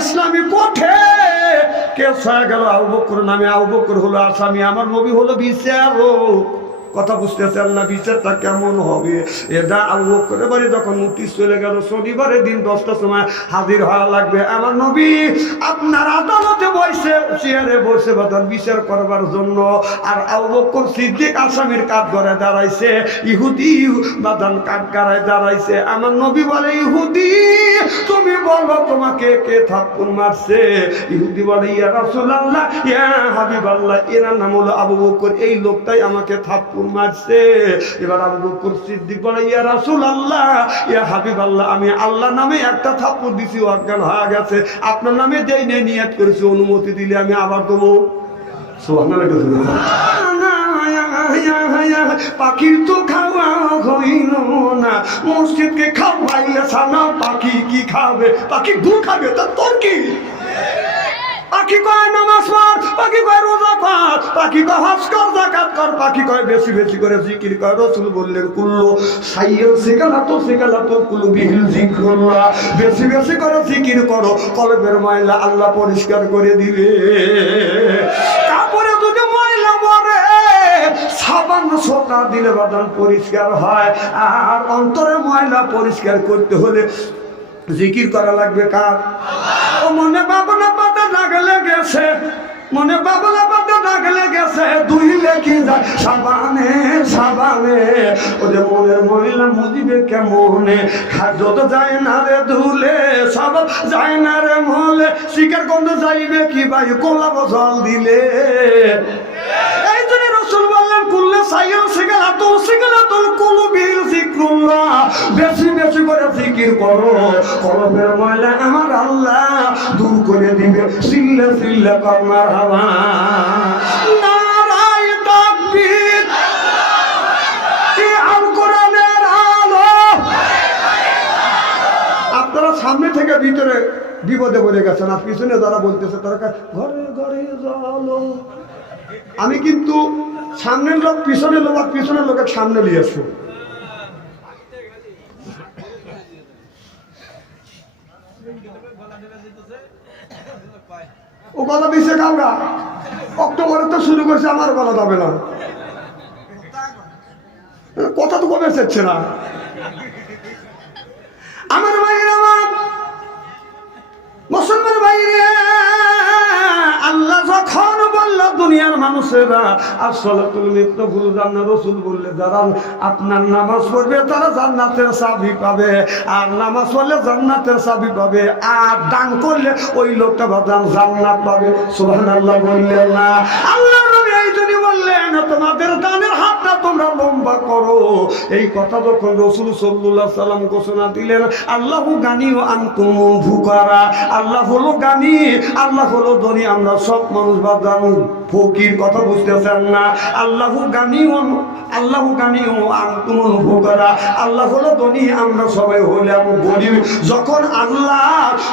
ইসলামী কোঠে case হয়ে গেল আবু বকর নামে। আবু বকর হলো আসামি, আমার নবী হলো বিচারক। কথা বুঝতেছেন না? বিচারটা কেমন হবে এটা আবু বকরের বাড়ি যখন নোটিশ চলে গেল শনিবারের দিন 10টার সময় হাজির হওয়া লাগবে, আমার নবী আপনার আদালতে বসে চেয়ারে বসে বাদান বিচার করবার জন্য। আর আবু বকর সিদ্দিক আসামির কাঠ গড়ায় দাঁড়াইছে, ইহুদি বাদান কাঠ গড়ায় দাঁড়াইছে। আমার নবী বলে, ইহুদি তুমি বলো তোমাকে কে থাপ্পড় মারছে? ইহুদি বলে, ইয়া রাসূলুল্লাহ, ইয়া হাবিবাল্লাহ, এনার নাম হলো আবু বকর, এই লোকটাই আমাকে থাপ্পড় মারছে। এবার আবু বকর সিদ্দিক বলে, ইয়া রাসূলুল্লাহ, ইয়া হাবিবাল্লাহ, আমি আল্লাহ নামে একটা থাপ্পড় দিছি, অজ্ঞান হয়ে গেছে। আপনার নামে যেই নিয়ত করেছি, অনুমতি দিলে আমি আবার দেবো। সুবহানাল্লাহ। পাখির তো খাওয়া হইল না, মসজিদকে খাওয়াইলে ছানা পাখি কি খাবে? পাখি গু খাবে, তা তোর কি? পাখি কয় নামাজ পড়, পাখি কয় রোজা কর, পাখি কয় হজ কর, যাকাত কর, পাখি কয় বেশি বেশি করে জিকির কর। রাসূল বললেন, কুল্লু সাইয়্যিন সিগালাতু কুল্লু বিহিল যিকরুল্লাহ, বেশি বেশি করে জিকির করো, কলবের ময়লা আল্লাহ পরিষ্কার করে দিবে। তারপরে যদি ময়লা মরে সাবান সোটা দিলে বাদান পরিষ্কার হয়। আর অন্তরে ময়লা পরিষ্কার করতে হলে জিকির করা লাগবে কার? ও মনে বাবনা পাতা দাগ লেগেছে, মনে বাবনা পাতা দাগ লেগেছে, ধুইলে কি যায় সাবানে সাবানে। ওদের মনের মহিলা মুজিবে কেমনে? খাদ্য তো যায় না রে ধুলে, সব যায় না রে মলে, শিকার গন্ধ যাইবে কি ভাই কোলাব জল দিলে। এই জন্য রাসূল বললেন, কুল্লে সাইয়্যিন সিগালাতুল কুলুবিল যিকরুল্লাহ, বেশি বেশি করে জিকির করো, কলবের ময়লা আমার আল্লাহ দূর করে দিবে। সিল্লা সিল্লা কর মারহাবা, নারায়ে তাকবীর, আল কোরআনের আলো। আপনারা সামনে থেকে ভিতরে বিপদে পড়ে গেছেন, আর পিছনে যারা বলতেছে তারা ঘরে ঘরে জ্বালো। আমি কিন্তু সামনের লোক পিছনের লোক, আর পিছনের লোকের সামনে নিয়ে আসবো। ও গলা দিছে কাউরা, অক্টোবরে তো শুরু করছে, আমার গলা যাবে না, কথা তো কমে যাচ্ছে না। আমার ভাইয়ের, আমার মুসলমান ভাইরে, আল্লাহ যখন বলল দুনিয়ার মানুষেরা আসসালাতুল মিফতাহুল জান্নাত, রাসূল বললে যারা আপনার নামাজ পড়বে তারা জান্নাতের চাবি পাবে, আর নামাজ পড়লে জান্নাতের চাবি পাবে, আর দান করলে ওই লোকটা বাদান জান্নাত পাবে। সুবহানাল্লাহ বললেন না? আল্লাহ নবী এই জন্য বললেন, তোমাদের দানের হাতটা তোমরা লম্বা করো। এই কথা যখন রাসূল সাল্লাল্লাহু আলাইহি সাল্লাম ঘোষণা দিলেন, আল্লাহু গানি ও আনতুম ফুকারা, আল্লাহ হলো গানি, আল্লাহ হলো ধনী, আমরা সব মানুষ বাদান ফকির। কথা বুঝতেছেন না? আল্লাহু গানি ও আনতুম ফুকারা, আল্লাহ হলো ধনী, আমরা সবাই হলাম গরিব। যখন আল্লাহ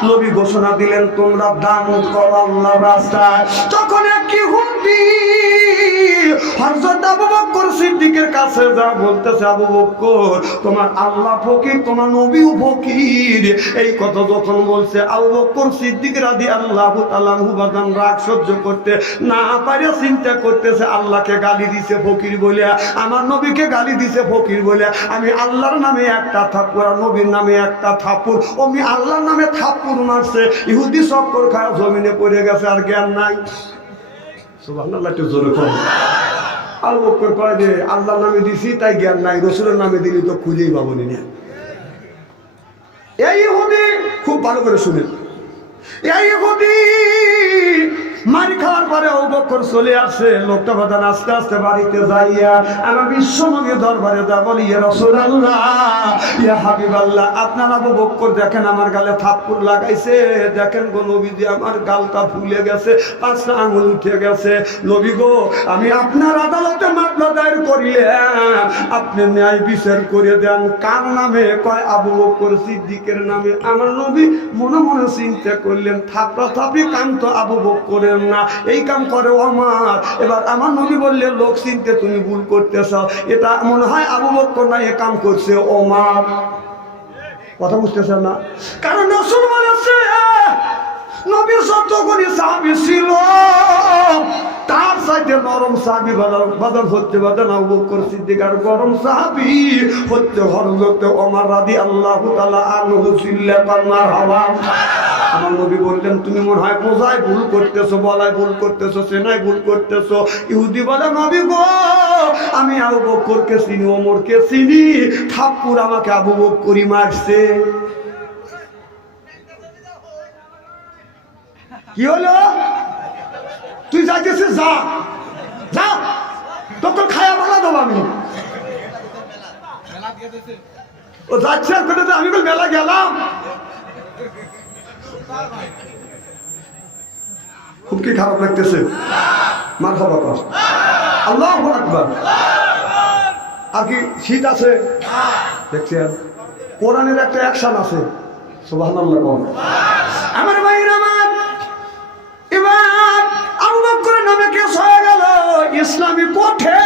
নবী ঘোষণা দিলেন তোমরা দান করো আল্লাহর রাস্তায়, তখন এক ইহুদি হযরত আবু বকর সিদ্দিকের কাছে যা বলতেছে, আবু বকর তোমার আল্লাহ ফকির, তোমার নবীও ফকির। এই কথা যখন বলছে, আবু বকর সিদ্দিক রাদিয়াল্লাহু তাআলা আনহু বাদান রাগ সহ্য করতে না পারে চিন্তা করতেছে, আল্লাহকে গালি দিছে ফকির বলে, আমার নবীকে গালি দিছে ফকির বলে, আমি আল্লাহর নামে একটা থাপ্পড় আর নবীর নামে একটা থাপ্পড়, আমি আল্লাহর নামে থাপ্পড় মারছে। ইহুদি চক্কর খায় জমিনে পড়ে গেছে, আর জ্ঞান নাই। সুবহানাল্লাহ, একটু জোরে বলুন। আবু বকর কয় যে আল্লাহর নামে দিছি তাই জ্ঞান নাই, রাসূলের নামে দিলি তো খুঁজেই পাবনি না। এই ইহুদি, খুব ভালো করে শুনেন, এই ইহুদি মার খাওয়ার পরে আবু বকর চলে আসে, লোকটা বাদান আস্তে আস্তে বাড়িতে যাইয়া আমার বিশ্বনবী দরবারে যা বলি, ইয়া রাসূলুল্লাহ, ইয়া হাবিবাল্লাহ, আপনার আবু বকর দেখেন আমার গালে থাপ্পড় লাগাইছে, দেখেন গো নবীজি আমার গালটা ফুলে গেছে, 5টা আঙ্গুল উঠে গেছে। নবী গো, আমি আপনার আদালতে মামলা দায়ের করিলে আপনি ন্যায় বিচার করে দেন। কার নামে? কয় আবু বকর সিদ্দিকের নামে। আমার নবী মনে মনে চিন্তা করলেন, থাপড়া থাপড়ি কাম তো আবু বকরের না, এই কাম করে আমার। এবার আমার নবী বললেন, লোক চিনতে তুমি ভুল করতেছ, এটা মনে হয় আবু বকর না, এ কাম করছে ওমর। কথা বুঝতেছেন না? কারণ রাসূল বলেছে নবীর যতগুলি সাহাবী ছিল তার সাথে নরম সাহাবী বাদল হচ্ছে বাদল আবু বকর সিদ্দিক, আর গরম সাহাবী হচ্ছে হযরত ওমর রাদিয়াল্লাহু তাআলা আনহু সিল্লাতান মারহাবা। আমার নবী বললেন তুমি মনে হয় বোঝায় ভুল করতেছো, বলায় ভুল করতেছো, চেনায় ভুল করতেছো। ইহুদি বলে নবী গো আমি আবু বকরকে চিনি, ওমরকে চিনি, থাপ্পড় আমাকে আবু বকরই মারছে। কি হলো? তুই যাইতেছিস, যা যা, তখন খায়া ভালো দেবো আমি। ও যাচ্ছে আর কোথাতে, আমি মেলা গেলাম। খুব কি খারাপ লাগতেছে? মারহাবা কর, আল্লাহু আকবার। আর কি শীত আছে দেখছেন, কোরআনের একটা অ্যাকশন আছে, সুবহানাল্লাহ কর। আমার ভাইরা আমার, এবার আবু বকরের নামে কেস হয়ে গেল ইসলামী কোর্টে,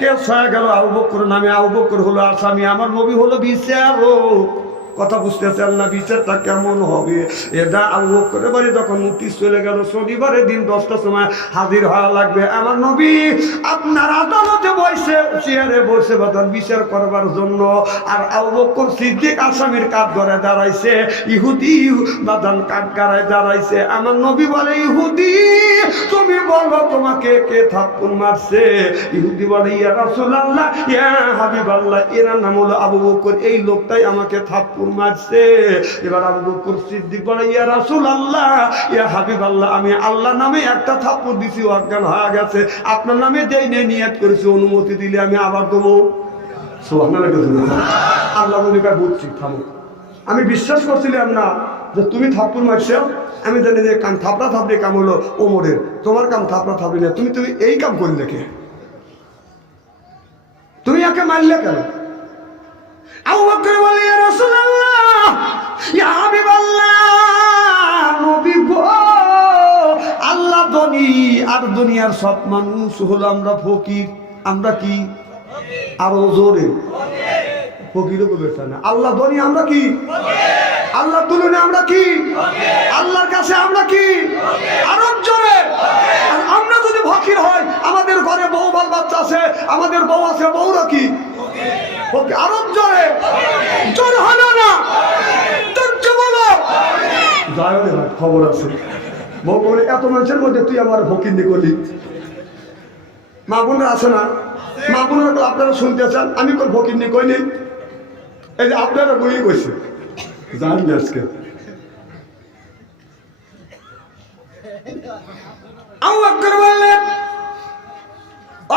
কেস হয়ে গেল আবু বকরের নামে। আবু বকর হলো আসামি, আমার নবী হলো বিচারক। কথা বুঝতেছেন না? বিচারটা কেমন হবে এটা আবু বকরের বাড়ি যখন নোটিশ চলে গেল শনিবারের দিন 10টার সময় হাজির হওয়া লাগবে, আমার নবী আপনার আদালতে বসে চেয়ারে বসে বাদান বিচার করবার জন্য। আর আবু বকর সিদ্দিক আসামির কাঠ ধরে দাঁড়াইছে, ইহুদি বাদান কাঠ গাড়ায় দাঁড়াইছে। আমার নবী বলে ইহুদি তুমি বলো তোমাকে কে থাপ্পড় মারছে? ইহুদি বলে ইয়া রাসূলুল্লাহ ইয়া হাবিবাল্লাহ, এর নাম হলো আবু বকর, এই লোকটাই আমাকে থাপ্পড় মারছে। এবার আবু বকর সিদ্দিক বলে ইয়া রাসূলুল্লাহ ইয়া হাবিবাল্লাহ, আমি আল্লাহ নামে একটা থাপ্পড় দিছি, অজ্ঞান হয়ে গেছে, আপনার নামে দেই নে নিয়ত করেছি, অনুমতি দিলে আমি আবার দেবো। সুবহানাল্লাহ। আল্লাহ বলি বুঝছি, থামো, আমি বিশ্বাস করছিলাম না যে তুমি থাপ্পড় মারছো, আমি জানি যে কাম থাপড়া থাপড়ি কাম হলো ওমরের, তোমার কাম থাপড়া থাপড়ি না, তুমি তুমি এই কাম করলে কে? তুমি একে মারলে কেন? আবু বকর বলে ইয়া রাসূলুল্লাহ ইয়া হাবিবাল্লাহ, নবী গো আল্লাহ ধনী আর দুনিয়ার সব মানুষ হলো আমরা ফকির। আমরা কি? আরো জোরে ফকিরও বলেছে না, আল্লাহ ধনী আমরা কি? আল্লাহ তুলনে আমরা কি? আল্লাহর কাছে আমরা কি? আরো জোরে। আর আমরা যদি ফকির হয়, আমাদের ঘরে বউ বাল বাচ্চা আছে, আমাদের বউ আছে, বউরা কি? আরো জোরে, জোরে হলো না, বলো যায় না, খবর আছে। বউ বলে এত মানুষের মধ্যে তুই আমার ফকিন্দি করলি। মা বোনরা আছে না, মা বোনেরা আপনারা শুনতে চান, আমি কোন ফকিন্দি কইনি, এই যে আপনারা বই কইছে জানি আজকে। আবু বকর বললেন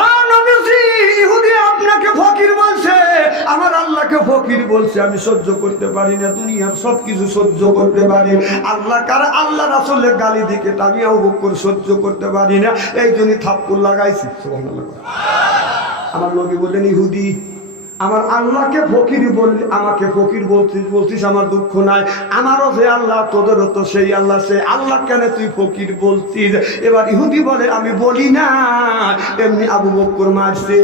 ও নবীজি, ইহুদি আপনাকে ফকির বলছে, আমার আল্লাহকে ফকির বলছে, আমি সহ্য করতে পারি না, দুনিয়ার সবকিছু সহ্য করতে পারি, আল্লাহ কারা আল্লাহ রাসূলের গালি দিকে আমি আবু বকর সহ্য করতে পারি না, এই জন্য থাপ্পড় লাগাইছি। সুবহানাল্লাহ। আমার নবী বললেন ইহুদি আমার আল্লাহকে ফকির বললি, আমাকে ফকির বলছিস আমার দুঃখ নাই, আমারও যে আল্লাহ তোদেরও তো সেই আল্লাহ, সেই আল্লাহ কেন তুই ফকির বলছিস? এবার ইহুদি বলে আমি বলি না, এমনি আবু বকর মারছে।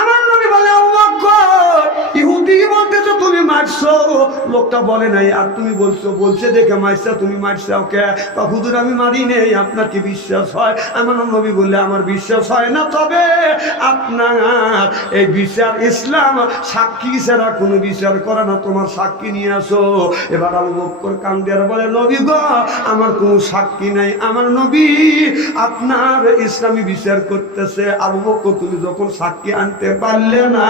আমার নবী বলে আবু বকর ইহুদি বলতেছো তুমি মারছো, লোকটা বলে নাই আর তুমি বলছো, বলছে দেখে মারছা, তুমি মারছো ওকে। হুজুর আমি মারি নেই, আপনার কি বিশ্বাস হয়? আমার নবী বললে আমার বিশ্বাস হয় না, তবে আপনার এই বিচার ইসলাম সাক্ষী ছাড়া কোনো বিচার করে না, তোমার সাক্ষী নিয়ে আসো। এবার আবু বকর কান্দে আর বলে নবী গো আমার কোনো সাক্ষী নাই, আমার নবী আপনার ইসলামী বিচার করতেছে। আবু বকর তুমি যখন সাক্ষী আনতে পারলে না,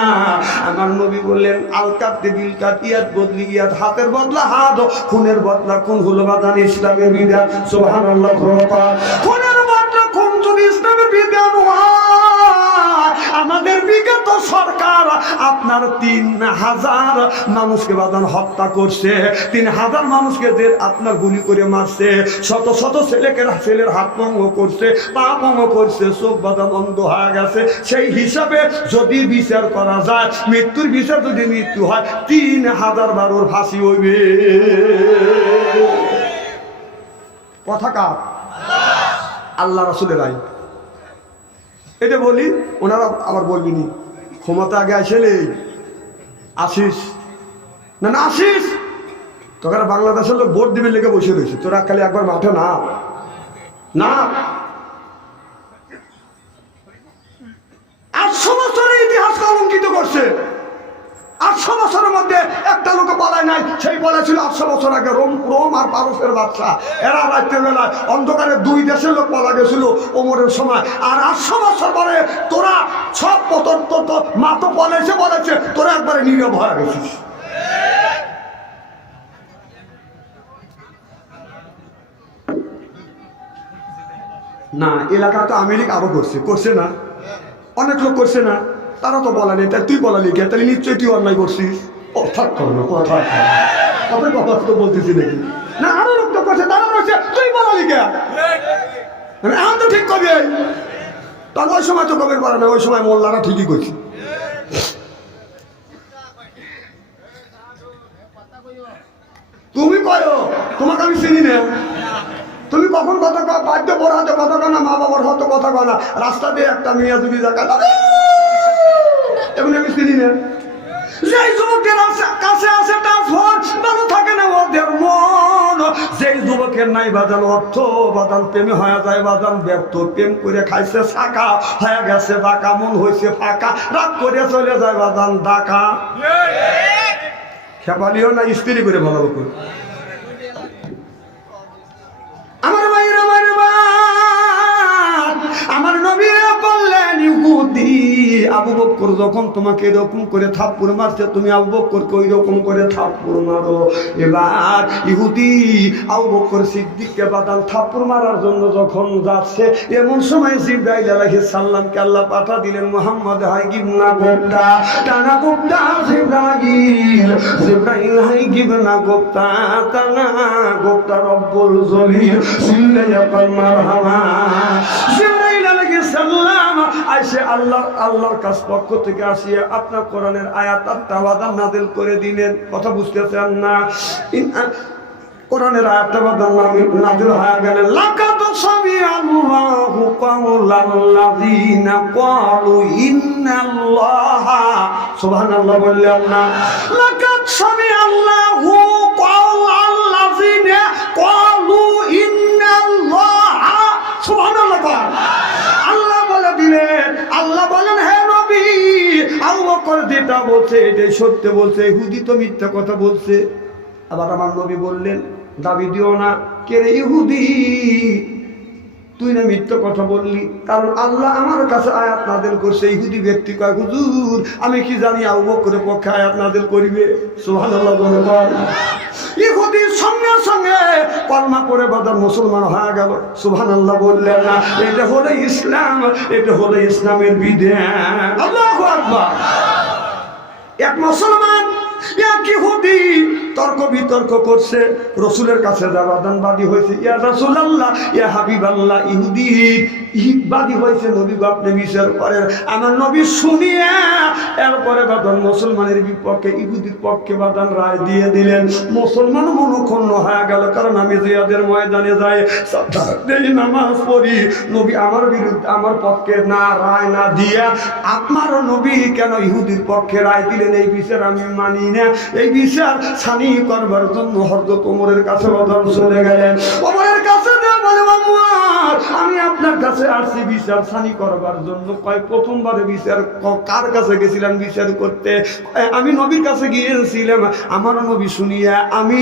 আমার নবী বললেন আলকাতে বিল কাতিয়াত বদলি ইয়াত, হাতের বদলা হাত, খুনের বদলা খুন হলো বাদান ইসলামের বিধান। সুবহানাল্লাহ। খুনের বদলা খুন যদি ইসলামের বিধান হয়, আমাদের বিগত সরকার আপনার 3000 মানুষকে বাদান হত্যা করছে, 3000 মানুষকে যে আপনার গুলি করে মারছে, শত শত ছেলের হাত ভঙ্গ করছে, পা ভঙ্গ করছে, চোখ বাদান অন্ধ হয়ে গেছে। সেই হিসাবে যদি বিচার করা যায়, মৃত্যুর বিচার যদি মৃত্যু হয়, 3000 বার ওর ফাঁসি হইবে। কথা কার? আল্লাহ রাসূলের আইন। এটা বলি, ওনারা আবার বলবিনি ক্ষমতা আগে আসলে আসিস না না আসিস, তখন বাংলাদেশের লোক ভোট দিবে লেগে বসে রয়েছে, তোরা খালি একবার মাঠে না না। 800 বছরের ইতিহাস কলঙ্কিত করছে। 800 বছরের মধ্যে একটা লোক পালায় নাই, সেই বলেছিল 800 বছর আগে রোম আর পারস্যের বাদশা, এরা রাত্রের বেলায় অন্ধকারে 2 দেশের লোক পালা গেছিল ওমরের সময়। আর 800 বছর পরে তোরা সব মাতো বলেছে তোরা একবারে নীরব হয়ে গেছিস। না, এলাকা তো আমেরিকা আরো করছে না, অনেক লোক করছে না, তারা তো বলা নেই, তাই তুই বলালি কে? তাহলে নিশ্চয়ই তুই অন্যায় করছিস। ও থাক কর না, কথা তো বলতেছি নাকি? না, আরো লোক তো করছে, তারা রয়েছে, তুই বলালি কে? এখন তো ঠিক কবি, তাহলে ওই সময় তো কবির বলা না, ওই সময় মোল্লারা ঠিকই করছে। তুমি কয়ো, তোমাকে আমি চিনি না। তুমি কখন কথা কও? বাদ্য বড় হাতে কথা কও না, মা বাবার হাতে কথা কও না। রাস্তা দিয়ে একটা মেয়ে যদি দেখা এমনি আমি চিনি না। যেই যুবকের কাছে আছে তার ফোন ভালো থাকে না ওদের মন। যেই যুবকের নাই বাজান অর্থ, বাজান প্রেমে হয়ে যায় বাজান ব্যর্থ। প্রেম করে খাইছে শাখা, হয়ে গেছে বাঁকা, মন হয়েছে ফাঁকা, রাগ করে চলে যায় বাজান ডাকা। খেপালিও না, স্ত্রী করে ভালো করে। আমার নবী বললেন, ইহুদি আবু বকর যখন তোমাকে এরকম করে থাপ্পড় মারছে, তুমি আবু বকরকে ওই রকম করে থাপ্পড় মারো। এবার ইহুদি আবু বকর সিদ্দিককে বাদান থাপ্পড় মারার জন্য যখন যাচ্ছে, এমন সময় জিবরাইল আলাইহিস সালামকে আল্লাহ পাঠা দিলেন, মুহাম্মদ হাই গিবনা গোপ্তা টানা গোপ্তা। জিবরাইল হাই গিবনা গোপ্তা টানা গোপ্তা রব্বুল জলিল সিল্লায়া মারহামা। জিবরাইল আলাইহিস সালাম আইসে আল্লাহর কাছ পক্ষ থেকে আসিয়া আপনার কোরআনের আয়াত তাওয়াদা নাযিল করে দিলেন। কথা বুঝতেছেন না? কোরআনের আয়াতটা নাযিল হয়ে গেল, লাকাদ সামিআল্লাহু কাওলাল্লাযিনা ক্বালু ইন্নাল্লাহা, সুবহানাল্লাহ বললেন না? লাকাদ সামিআল্লাহু কাওলাল্লাযিনা ক্বালু ইন্নাল্লাহা, সুবহানাল্লাহ। আল্লাহ বলে দিলেন, আল্লাহ বলেন, হে নবী আবু বকর যেটা বলছে এটাই সত্য বলছে, ইহুদি তো মিথ্যা কথা বলছে। আবার আমার নবী বললেন, দাবি দিও না। কে রে ইহুদি, তুই না মিথ্যা কথা বললি? কারণ আল্লাহ আমার কাছে আয়াত নাযিল করছে। ইহুদি ব্যক্তি কয়, হুজুর আমি কি জানি আবু বকরের পক্ষে আয়াত নাযিল করিবে। সুবহানাল্লাহ বলে বল। ইহুদির সঙ্গে সঙ্গে কলমা পড়ে বাদার মুসলমান হয়ে গেল। সুবহানাল্লাহ বললেন না? এটা হলো ইসলাম, এটা হলো ইসলামের বিধান। আল্লাহু আকবার। এক মুসলমান এক ইহুদি তর্ক বিতর্ক করছে, রসুলের কাছে বাদী হয়েছে। ইয়া রাসূলুল্লাহ, ইয়া হাবিবাল্লাহ, ইহুদি বাদী হয়েছে, নবী আপনি বিচার করেন। আমার নবী শুনিয়া এরপরে বাদান মুসলমানের বিপক্ষে ইহুদির পক্ষে বাদান রায় দিয়ে দিলেন। মুসলমান মনক্ষুণ্ণ হয়ে গেল, কারণ আমি জিহাদের ময়দানে যাই, সালাতের নামাজ পড়ি, নবী আমার বিরুদ্ধে আমার পক্ষে না রায় না দিয়া আপনার নবী কেন ইহুদির পক্ষে রায় দিলেন? এই বিচার আমি মানি না। এই বিচার ছানি করবার জন্য হযরত ওমরের কাছে চলে গেলেন। ওমরের কাছে বলে, আমি আপনার কাছে আসছি বিচার ছানি করবার জন্য। কয় প্রথমবারে বিচার কার কাছে গেছিলাম বিচার করতে? আমি নবীর কাছে গিয়েছিলাম। আমার নবী শুনিয়া আমি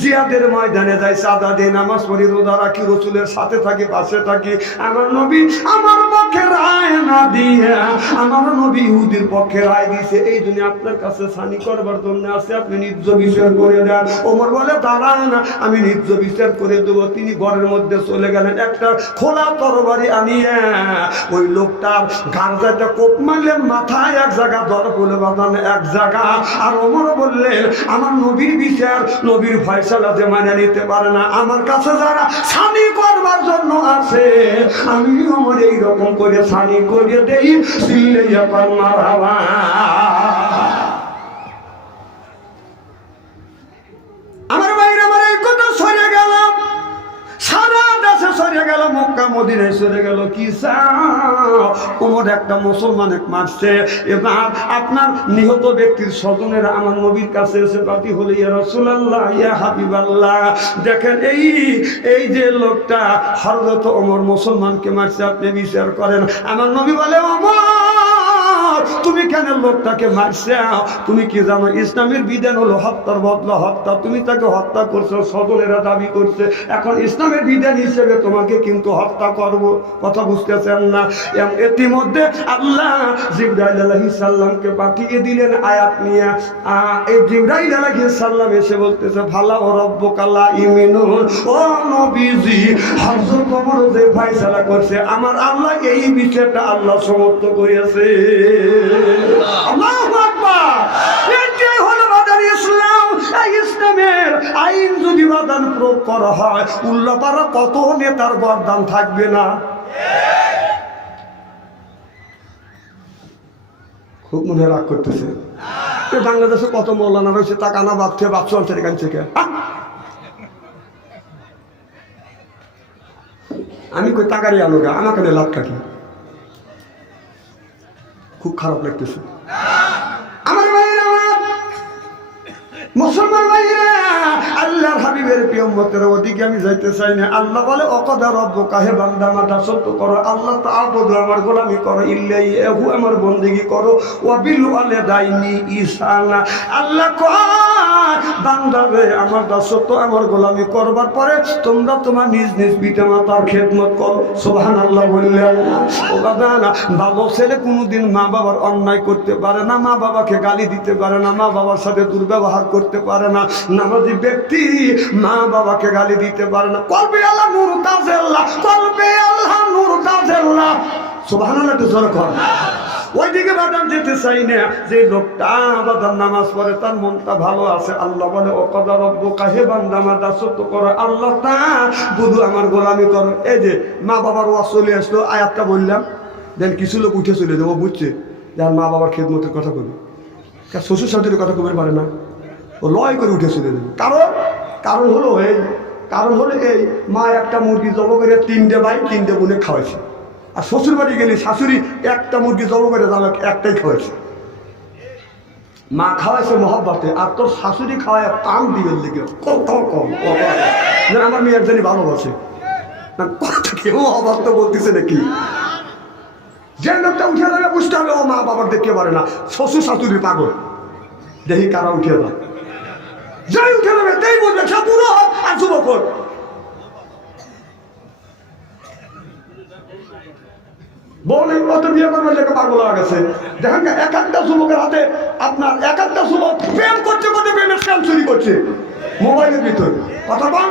জিহাদের ময়দানে যাই, সাদা দিয়ে নামাজ পড়ি, রোজা রাখি, রসুলের সাথে থাকি, পাশে থাকি। আমার নবী আমার পক্ষে রায় না দিয়া আমার নবী ইহুদির পক্ষে রায় দিয়েছে। এই জন্য আপনার কাছে ছানি করবার জন্য আছে, আপনি নিজ বিচার করে দেন। ওমর বলে, দাঁড়ান আমি নিজ বিচার করে দেবো। তিনি ঘরের মধ্যে চলে গেলেন, একটা খোলা তরবারি আনিয়ে ওই লোকটার গার্জাটা কোপ মারলেন, মাথায় এক জায়গা, ধর বলে বাঁধান এক জায়গা। আর ওমর বললেন, আমার নবীর বিচার, নবীর ফয়সালা যে মানে নিতে পারে না, আমার কাছে যারা ছানি করবার জন্য আছে, আমি ওমর এইরকম করে ছানি করে দেই। সিল্লাইয়া মারহাবা। আমার ভাইরা, আমার এই কথা সরে গেল, সারা দেশে সরে গেল, মক্কা মদিনায় চলে গেল, কি চাও? ওমর একটা মুসলমানে মারছে। এবার আপনার নিহত ব্যক্তির স্বজনেরা আমার নবীর কাছে এসে বাতি হলে, ইয়া রাসূলুল্লাহ, ইয়া হাবিবাল্লাহ, দেখেন এই যে লোকটা হযরত ওমর মুসলমানকে মারছে, আপনি বিচার করেন। আমার নবী বলে, ওমর তুমি কেন লোকটাকে মারছে? তুমি কি জানো ইসলামের বিধান হলো হত্যার বদলা হত্যা। তুমি তাকে হত্যা করছো, স্বজনেরা দাবি করছে, এখন ইসলামের বিধান হিসেবে তোমাকে কিন্তু হত্যা করব। কথা বুঝতেছেন না? ইতিমধ্যে আল্লাহ জিবরাইল আলাইহিস সালামকে পাঠিয়ে দিলেন আয়াত নিয়ে। এই জিবরাইল আলাইহিস সালাম এসে বলতেছে, ভালা ও রব্বুকা লা ইউমিনুন, ও নবীজি হযরত ওমর যে ফয়সালা করছে, আমার আল্লাহ এই বিষয়টা আল্লাহ সমর্থ করেছে। আল্লাহু আকবার। এটাই হলো মাদানী ইসলাম। এই ইসলামের আইন যদি বাদান প্রয়োগ করা হয়, উল্লাপাড়া কত নেতার বরদান থাকবে না? খুব মনে রাগ করতেছে। বাংলাদেশে কত মৌলানা রয়েছে, টাকা না বাদ থেকে বাচ্চা আনছে এখান থেকে। আমি কই টাকারই আনো গা, আমাকে লাভ কাকি। খুব খারাপ লাগতেছে আমার ভাইরা, মুসলমান ভাইরা। আল্লাহর হাবিবের প্রিয় উম্মতের ওদিকে আমি যাইতে চাই না। আল্লাহ বলে, অকদা রব্বুকা, হে বান্দা মাথা সত্য করো, আল্লাহ তাআবুদু, আমার গোলামি করো, ইল্লাহু, আমার বন্দেগী করো, ওয়া বিল ওয়ালিদাইনি ইহসানা। আল্লাহ কয়, বান্দা রে আমার দাসত্ব, আমার গোলামি করবার পরে তোমরা তোমার নিজ নিজ পিতা মাতার খেদমত করো। সুবহানাল্লাহ বললেন। ও বাবা, ভালো ছেলে কোনোদিন মা বাবার অন্যায় করতে পারে না, মা বাবাকে গালি দিতে পারে না, মা বাবার সাথে দুর্ব্যবহার করতে পারে না। নামাজি ব্যক্তি মা বাবাকে গালি দিতে পারে না। কলবে আল্লাহ নূর তাজেল্লাহ, কলবে আল্লাহ নূর তাজেল্লাহ। সুবহানাল্লাহ তো জোরে কর। ওইদিকে বাদাম যেতে চাই না। যে লোকটা বাদাম নামাজ পড়ে তার মনটা ভালো আছে। আল্লাহ বলে, ওয়াকাদা রব্বুকা, হে বান্দা আমার দাসত্ব করো, আল্লাহ তাআবুদু, আমার গোলামি করো। এই যে মা বাবার ওয়াজ চলে আসলো, আয়াতটা বললাম, দেন কিছু লোক উঠে চলে যাবো, বুঝছে যার মা বাবার খেদমতের কথা কবি, শ্বশুর শাশুড়ির কথা কবে পারে না, ও লয় করে উঠে চলে যাবে। কারণ হলো এই মা একটা মুরগি জব করে 3টে ভাই 3টে বোনে খাওয়াইছে, আর শ্বশুর বাড়ি গেলে শাশুড়ি একটা মুরগি জব করে আমাকে একটাই খাওয়াইছে। মা খাওয়াইছে মহব্বতে, আর তোর শাশুড়ি খাওয়ায় টান দিবেন লেগে কম আমার মেয়ে একজনই ভালোবাসে না, কথা কেউ অবাক তো বলতেছে নাকি? যে লোকটা উঠে যাবে বুঝতে হবে ও মা বাবার দেখতে পারে না, শ্বশুর শাশুড়ি পাগল। দেখি কারা উঠে যাবে, যাই উঠে যাবে তাই বলবে সে বুড়ো হোক আর যুবক হোক। বলে কত বিয়ে করবার লেগে পাগল হয়ে গেছে। দেখেন এক একটা যুবকের হাতে, আপনার এক একটা যুবক প্রেম করতে করতে প্রেমের স্ক্যাম চুরি করছে মোবাইলের ভিতরে। কথা বল,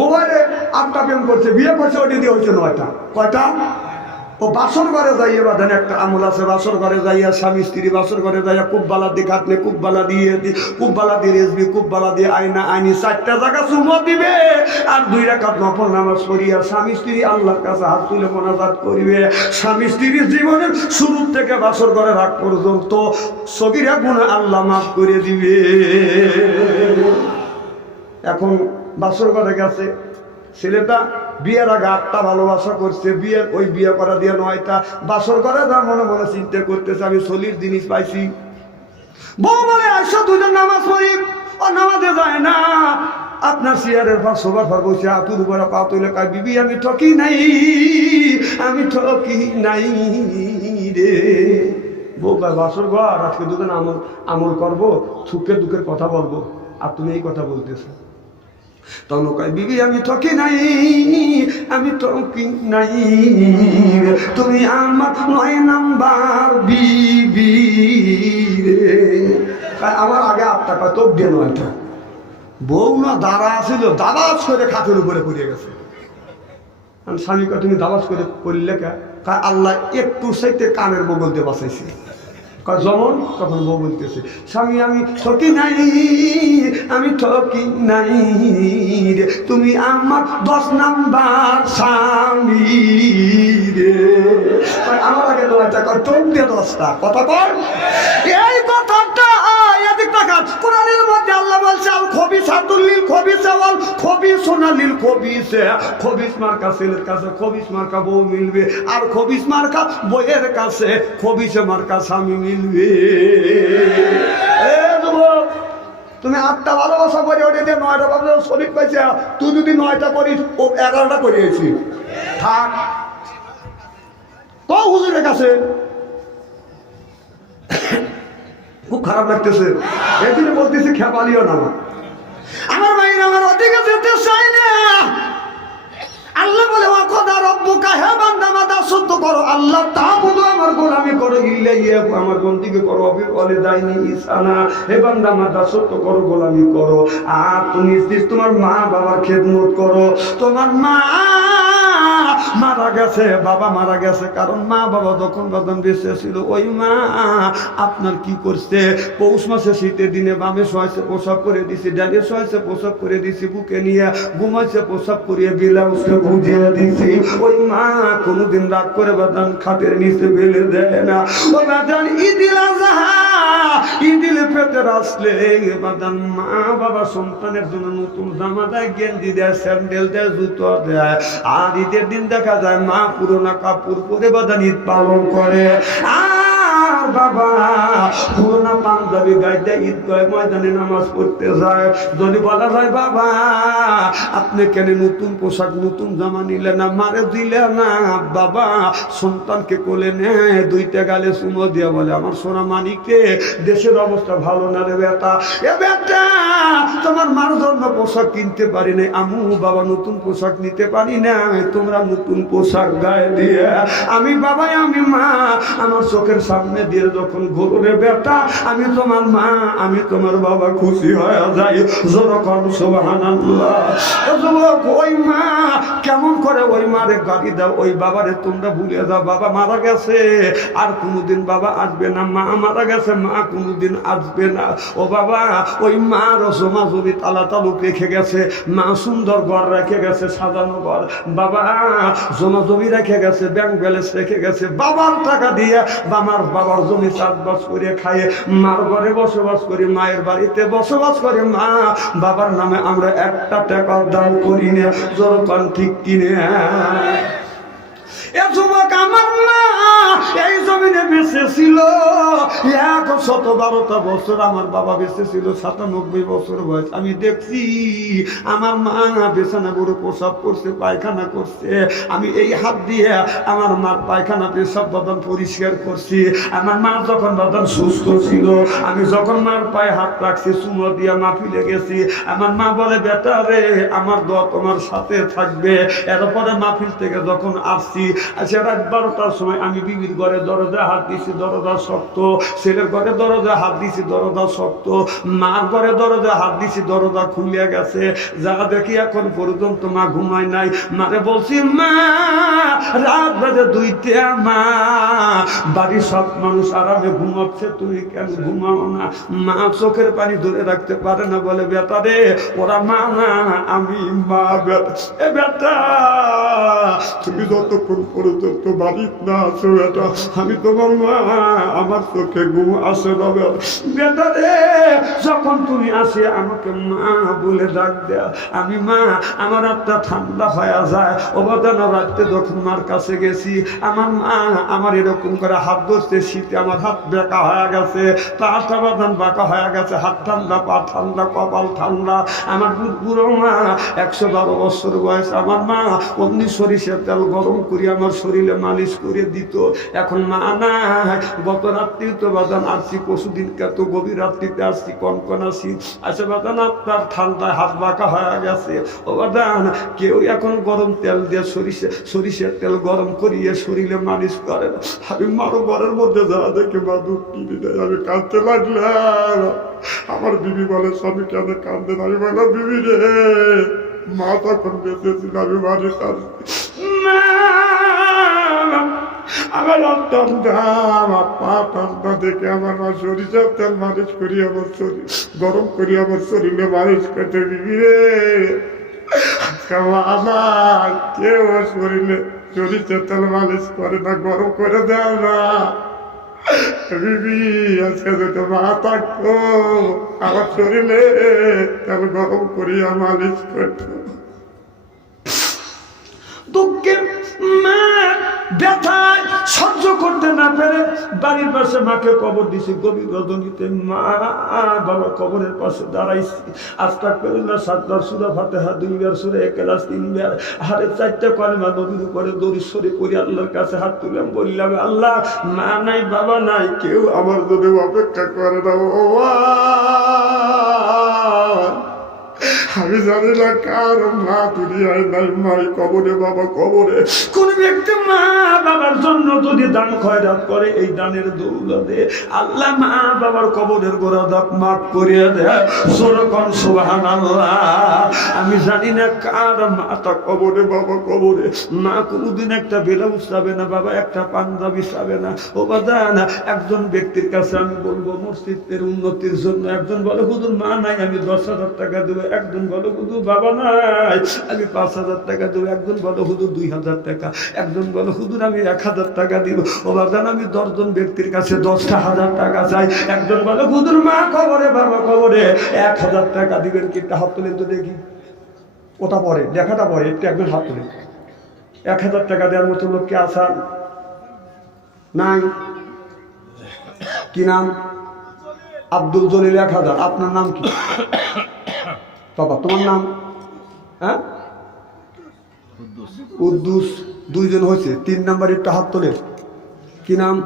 মোবাইলে 8টা প্রেম করছে, বিয়ে করছে, ওটি দিয়ে হয়েছে 9টা। কয়টা? ও বাসর ঘরে যাইয়ে বাঁধেন একটা আমল আছে, বাসর ঘরে যাইয়া স্বামী স্ত্রী বাসর ঘরে যাইয়া কুব্বালা দিয়ে খাটলে কুব্বালা দিয়ে রেসবি, কুব্বালা দিয়ে আয়না আইনি 4টা জায়গা চুমো দিবে, আর 2 রাকাত নফল নামাজ পড়িয়া স্বামী স্ত্রী আল্লাহর কাছে হাত তুলে মোনাজাত করিবে। স্বামী স্ত্রীর জীবনের শুরু থেকে বাসর ঘরে রাখ পর্যন্ত সগীরা গুনাহ আল্লাহ মাফ করে দিবে। এখন বাসর ঘরে গেছে, ছেলেটা বিয়ের আগে 8টা ভালোবাসা করছে, বিয়ে করা দিয়ে 9টা বাসর করে যা মনে মনে চিন্তা করতেছে আমি সলির জিনিস পাইছি। বউ বলে আসো 2জন নামাজ পড়ি, ও নামাজে যায় না। আপনার চেয়ারের পর সবার পর বসে হাতুর উপরে পা তুলে কয়, বিবি আমি ঠকি নাই রে। বউ কয়, বাসর ঘর আজকে 2জন আমল করবো, সুখের দুঃখের কথা বলবো, আর তুমি এই কথা বলতেছো। তখন কয়, বিবি আমি ঠকি নাই তুমি আমার 9 নাম্বার বিবি রে। আমার আগে 8টা, কয় তোর দিয়ে 9টা। বউ না দাঁড়া ছিল, দাবাজ করে খাটের উপরে পড়ে গেছে। স্বামী কয়, তুমি দাবাজ করে পড়লে কে? কয়, আল্লাহ একটু সাইতে কানের বগল দিয়ে বাঁচাইছে। যেমন তখন বউ বলতেছে, স্বামী আমি ঠকি নাই রে, তুমি আমার 10 নাম্বার স্বামী রে। আমার আগে 9টা, তোর দিয়ে 10টা। কথা কর, এই কথাটা কোরআনের মধ্যে আল্লাহ বলছে, আল খবিসাতুল লিল খবিসা ওয়াল খবিস সোনালিল খবিসে, খবিস মার্কা ছেলের কাছে খবিস মার্কা বউ মিলবে, আর খবিস মার্কা বইয়ের কাছে খবিসে মার্কা স্বামী মিলবে। তুমি 8টা ভালোবাসা করে ওঠে 9টা ভালোবাসা শরীর পাইছে, তুই যদি 9টা করিস ও 11টা করিয়েছি থাক তো হুজুরের কাছে। খুব খারাপ লাগতেছে, এদিন বলতেছি খেপালিও না আমার ভাইয়ের, আমার ওদিকে যেতে চাই না। আল্লাহ বলে ও খোদা রব্বুকা, হে বান্দা মাদা সত্য করো আল্লাহ তাআবুদু, আমার গোলামি করো, ইল্লাইয়াহু আমার বন্দেগী করো, বিল ওয়ালিদাইনি ইহসানা, হে বান্দা মাদা সত্য করো, গোলামি করো, আর তুমি তোমার মা বাবার খেদমত করো। তোমার মা মারা গেছে, বাবা মারা গেছে, কারণ মা বাবা যখন বাদন বেঁচে ছিল ওই মা আপনার কি করছে, পৌষ মাসে শীতের দিনে বামে শোয়াইছে প্রসাব করে দিছি, ডালে শোয়াইছে প্রসাব করে দিছি, বুকে নিয়ে ঘুমাইছে প্রসাব করিয়ে বিলাউসকে বুঝিয়ে দিছি। ওই মা কোনোদিন রাগ করে বাদান খাটের নিচে ফেলে দেয় না। ওই বাদান ঈদিল আজহা, ঈদিল ফিতর আসলে বাদান মা বাবা সন্তানের জন্য নতুন জামা দেয়, গেঞ্জি দেয়, স্যান্ডেল দেয়, জুতো দেয়। আর ঈদের দিন দেখা যায় মা পুরোনো কাপড় পরে বাদান ঈদ পালন করে, আর বাবা পুরোনো পাঞ্জাবি গাইতে ঈদ করে ময়দানে নামাজ পড়তে যায়। যদি বলা যায় বাবা আপনি কেন নতুন পোশাক নতুন জামা নিলে না, মারে দিলে না, বাবা সন্তানকে কোলে নেয়, 2টা গালে চুমো দিয়ে বলে আমার সোনা মানিককে দেশের অবস্থা ভালো না রে বেটা, এ বেটা তোমার মার জন্য পোশাক কিনতে পারি নাই, আমু বাবা নতুন পোশাক নিতে পারি না, তোমরা নতুন পোশাক গায়ে দিয়ে আমি বাবা আমি মা আমার চোখের সামনে দিয়ে যখন ঘুরে বেটা আমি তোমার মা আমি তোমার বাবা খুশি হয়ে যাই। যখন সুবহানাল্লাহ, ওই মা কেমন করে ওই মারে গাড়ি দাও, ওই বাবারে তোমরা ভুলে যাও, বাবা মারা গেছে আর কোনোদিন বাবা আসবে না, মা মারা গেছে মা কোনোদিন আসবে না। ও বাবা ওই মার জমা জমি তালা তালুক রেখে গেছে, মা সুন্দর ঘর রেখে গেছে, সাজানো ঘর, বাবা জমা জমি রেখে গেছে, ব্যাংক ব্যালেন্স রেখে গেছে, বাবার টাকা দিয়ে আমার বাবার জমি চাষবাস করে খায়, মার ঘরে বসবাস করি, মায়ের বাড়িতে বসবাস করে, মা বাবার নামে আমরা 1টা টাকা দান করি না। যখন ঠিক কিনে এ যুবক আমার মা এই জমিনে বেঁচে ছিল 112টা বছর, আমার বাবা বেঁচে ছিল 97 বছর বয়স। আমি দেখছি আমার মা বিছানা করে প্রসাব করছে, পায়খানা করছে, আমি এই হাত দিয়ে আমার মার পায়খানা পেশাব বাদান পরিষ্কার করছি। আমার মা যখন বাদান সুস্থ ছিল আমি যখন মার পায়ে হাত রাখছি চুমো দিয়ে মাহফিলে গেছি, আমার মা বলে বেটা রে আমার দোয়া তোমার সাথে থাকবে। এরপরে মাহফিল থেকে যখন আসছি আচ্ছা রাত 12টার সময় আমি বিবির ঘরে দরজা হাত দিছি, দরজা শক্ত, ছেলের ঘরে দরজা হাত দিছি, দরজা শক্ত, মার ঘরে দরজা হাত দিছি, দরজা খুলে গেছে। যা দেখি এখন পর্যন্ত মা ঘুমায় নাই। মারে বলছি মা রাত বাজে 2টা, মা বাড়ির সব মানুষ আরামে ঘুমাচ্ছে, তুই কেন ঘুমাও না? মা চোখের পানি ধরে রাখতে পারে না, বলে বেটা রে ওরা মা না আমি মা। এ বেটা তুমি যতক্ষণ পর্যন্ত বাড়িতে না আছো বেটা আমি তোমার মা, আমার চোখে ঘুম আসে না বেটা রে। যখন তুমি আসে আমাকে মা বলে ডাক দেয়া, আমি মা আমার হাতটা ঠান্ডা হয়ে যায়। ও বাদানা রাত্রে যখন মার কাছে গেছি আমার মা আমার এরকম করে হাত ধরছে, শীতে আমার হাত বেঁকা হয়ে গেছে, পাটা বাদান বাঁকা হয়ে গেছে, হাত ঠান্ডা পা ঠান্ডা কপাল ঠান্ডা। আমার বুড়ো মা 112 বছর বয়স, আমার মা অমনি সরিষার তেল গরম করে আমার শরীরে মালিশ করে দিত। এখন মা না, গত রাত্রি তো বাদান আসছি, পরশুদিন কত গভীর রাত্রিতে আসছি, কনকন আসি আচ্ছা বাদান আপনার ঠান্ডায় হাত বাঁকা হয়ে গেছে। ও বাদান কেউ এখন গরম তেল দিয়ে সরিষার তেল গরম করিয়ে শরীরে মালিশ করে না। আমি মারো ঘরের মধ্যে যারা দেখে মা দুধ কিনে দেয়, আমি কাঁদতে লাগলাম। আমার বিবি বলে স্বামী কেন কাঁদে না? আমি বললাম বিবি রে মা তখন বেঁচে ছিল, আমি বাড়ি কাঁদছি আমার ঠান্ডা, আমার পা ঠান্ডা দেখে আমার মা সরিষার তেল মালিশ করি, আমার শরীর গরম করি, আমার শরীরে মালিশ করতে। বিবি রে আমার কেউ শরীরে সরিষার তেল মালিশ করে না, গরম করে দেয় না। বিবি আজকে যদি মা থাকতো আমার শরীরে তেল গরম করিয়া মালিশ করতো। দুঃখে মা ব্যথায় সহ্য করতে না পেরে বাড়ির পাশে মাকে কবর দিছি। গভীর রজনীতে মা বাবা কবরের পাশে দাঁড়াইছি। আস্তাগফিরুল্লাহ 7 বার সূরা ফাতিহা, 2 বার সূরা ইখলাস, 3 বার হারে 4টা কলেমা নবীর উপরে দরুদ শরীফ পড়ে আল্লাহর কাছে হাত তুললাম, বললাম আল্লাহ মা নাই বাবা নাই, কেউ আমার জন্য অপেক্ষা করে না। ও আমি জানি না কার মা দুনিয়ায় নাই, মাই কবরে বাবা কবরে। কোন ব্যক্তি মা বাবার জন্য যদি দান খয়রাত করে, এই দানের দৌলতে আল্লাহ মা বাবার কবরের গোড়া মাফ করিয়া দেয়। যেরকম সুবহানাল্লাহ। আমি জানি না কার মাতা কবরে বাবা কবরে। মা কোনোদিন একটা ব্লাউজ চাবে না, বাবা একটা পাঞ্জাবি চাবে না। ও বাবা না, একজন ব্যক্তির কাছে আমি বলবো মসজিদের উন্নতির জন্য, একজন বলে হুজুর মা নাই আমি 10,000 টাকা দেবো, একজন বলো হুজুর বাবা নাই আমি 5,000 টাকা দেবো, একজন বলো হুজুর 2,000 টাকা, একজন বলো হুজুর আমি 1,000 টাকা দিব। ও বাজান আমি 10 জন ব্যক্তির কাছে 10,000 টাকা চাই, একজন বলো হুজুর মা কবরে বাবা কবরে 1,000 টাকা দিবেন কি? একটা হাত তুলেন তো দেখি। ওটা পরে লেখাটা পরে, একটু একজন হাত তুলেন। 1,000 টাকা দেওয়ার মতো লোক কে আসান? নাই। কি নাম? আব্দুল জলিল 1,000। আপনার নাম কি বাবা? তোমার নাম? হ্যাঁ উদ্দুস। 2 জন হয়েছে। 3 নাম্বার একটা হাত তোলে। কি নাম?